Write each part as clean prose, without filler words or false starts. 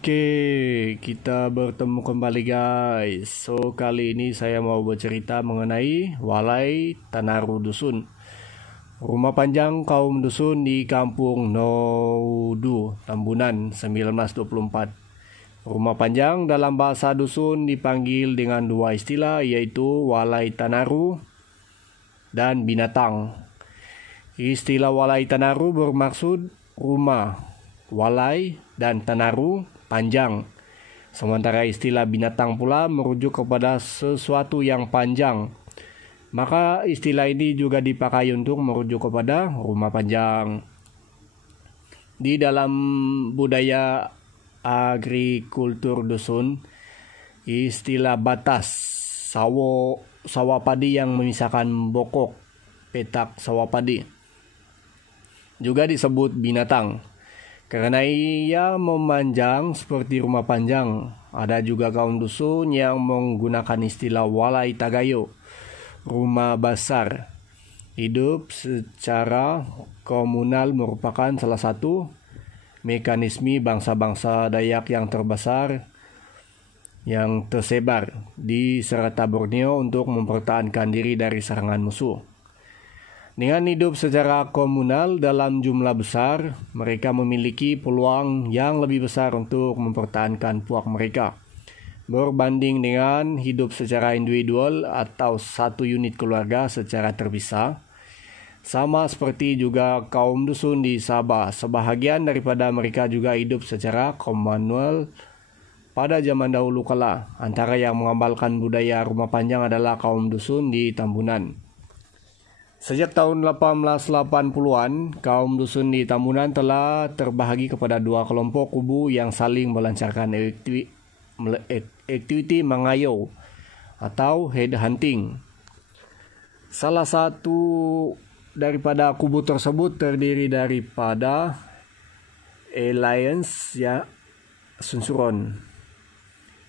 Oke, kita bertemu kembali guys. Kali ini saya mau bercerita mengenai Walai Tanaru Dusun. Rumah panjang kaum dusun di Kampung Noudu, Tambunan, 1924. Rumah panjang dalam bahasa dusun dipanggil dengan dua istilah, yaitu Walai Tanaru dan binatang. Istilah Walai Tanaru bermaksud rumah, walai dan tanaru panjang. Sementara istilah binatang pula merujuk kepada sesuatu yang panjang. Maka istilah ini juga dipakai untuk merujuk kepada rumah panjang. Di dalam budaya agrikultur dusun, istilah batas sawah padi yang memisahkan bokok petak sawah padi juga disebut binatang, karena ia memanjang seperti rumah panjang. Ada juga kaum dusun yang menggunakan istilah walai tagayo, rumah besar. Hidup secara komunal merupakan salah satu mekanisme bangsa-bangsa Dayak yang terbesar yang tersebar di serata Borneo untuk mempertahankan diri dari serangan musuh. Dengan hidup secara komunal dalam jumlah besar, mereka memiliki peluang yang lebih besar untuk mempertahankan puak mereka, berbanding dengan hidup secara individual atau satu unit keluarga secara terpisah. Sama seperti juga kaum dusun di Sabah, sebahagian daripada mereka juga hidup secara komunal pada zaman dahulu kala. Antara yang mengamalkan budaya rumah panjang adalah kaum dusun di Tambunan. Sejak tahun 1880-an, kaum dusun di Tambunan telah terbahagi kepada dua kelompok kubu yang saling melancarkan aktiviti mengayau atau headhunting. Salah satu daripada kubu tersebut terdiri daripada Alliance Sunsuron,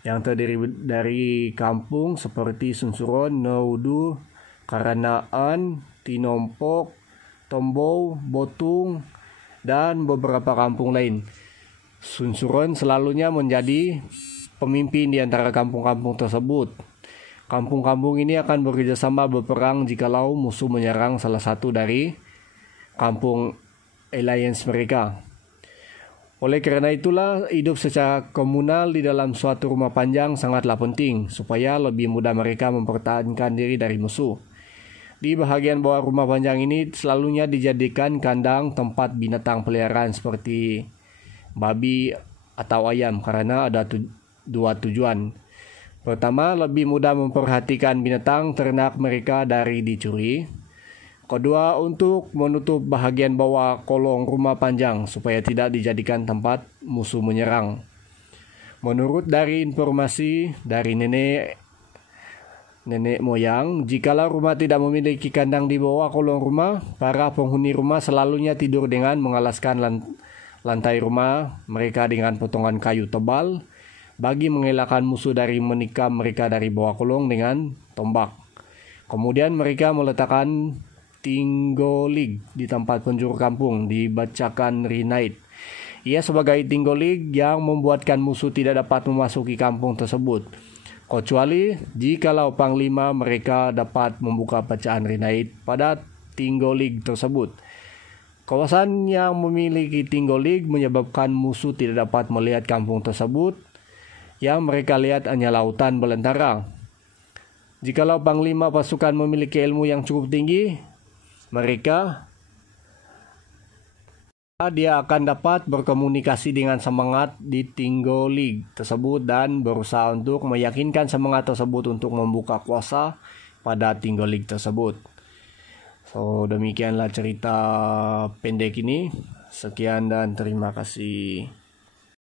yang terdiri dari kampung seperti Sunsuron, Noudu, Karanaan, Tinompok, Tombou, Botung, dan beberapa kampung lain. Sunsuron selalunya menjadi pemimpin di antara kampung-kampung tersebut. Kampung-kampung ini akan bekerjasama berperang jikalau musuh menyerang salah satu dari kampung alliance mereka. Oleh karena itulah, hidup secara komunal di dalam suatu rumah panjang sangatlah penting supaya lebih mudah mereka mempertahankan diri dari musuh. Di bahagian bawah rumah panjang ini selalunya dijadikan kandang tempat binatang peliharaan seperti babi atau ayam, karena ada dua tujuan. Pertama, lebih mudah memperhatikan binatang ternak mereka dari dicuri. Kedua, untuk menutup bahagian bawah kolong rumah panjang supaya tidak dijadikan tempat musuh menyerang. Menurut dari informasi dari nenek moyang, jikalau rumah tidak memiliki kandang di bawah kolong rumah, para penghuni rumah selalunya tidur dengan mengalaskan lantai rumah mereka dengan potongan kayu tebal bagi mengelakkan musuh dari menikam mereka dari bawah kolong dengan tombak. Kemudian mereka meletakkan tinggolig di tempat penjuru kampung, dibacakan rinait. Ia sebagai tinggolig yang membuatkan musuh tidak dapat memasuki kampung tersebut, kecuali jikalau panglima mereka dapat membuka bacaan rinait pada tinggolig tersebut. Kawasan yang memiliki tinggolig menyebabkan musuh tidak dapat melihat kampung tersebut. Yang mereka lihat hanya lautan belantara. Jikalau panglima pasukan memiliki ilmu yang cukup tinggi, dia akan dapat berkomunikasi dengan semangat di tinggolig tersebut dan berusaha untuk meyakinkan semangat tersebut untuk membuka kuasa pada tinggolig tersebut. Demikianlah cerita pendek ini. Sekian dan terima kasih.